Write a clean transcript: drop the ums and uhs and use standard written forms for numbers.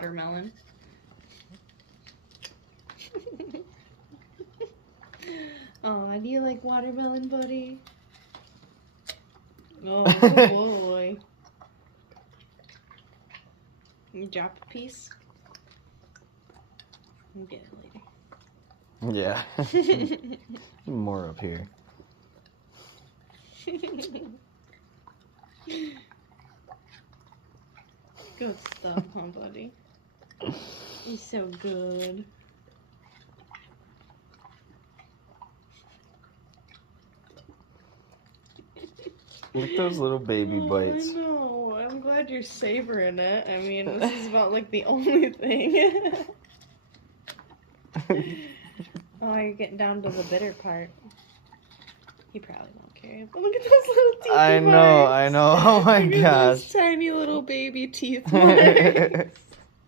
watermelon. Oh, do you like watermelon, buddy? Oh, good boy. You drop a piece? I'll get it Yeah. More up here. Good stuff, huh, buddy? You're so good. Look at those little baby bites. I know. I'm glad you're savoring it. I mean, this is about like the only thing. Oh, you're getting down to the bitter part. He probably won't care. But look at those little teeth. I know. Oh my Look at gosh. those tiny little baby teeth marks.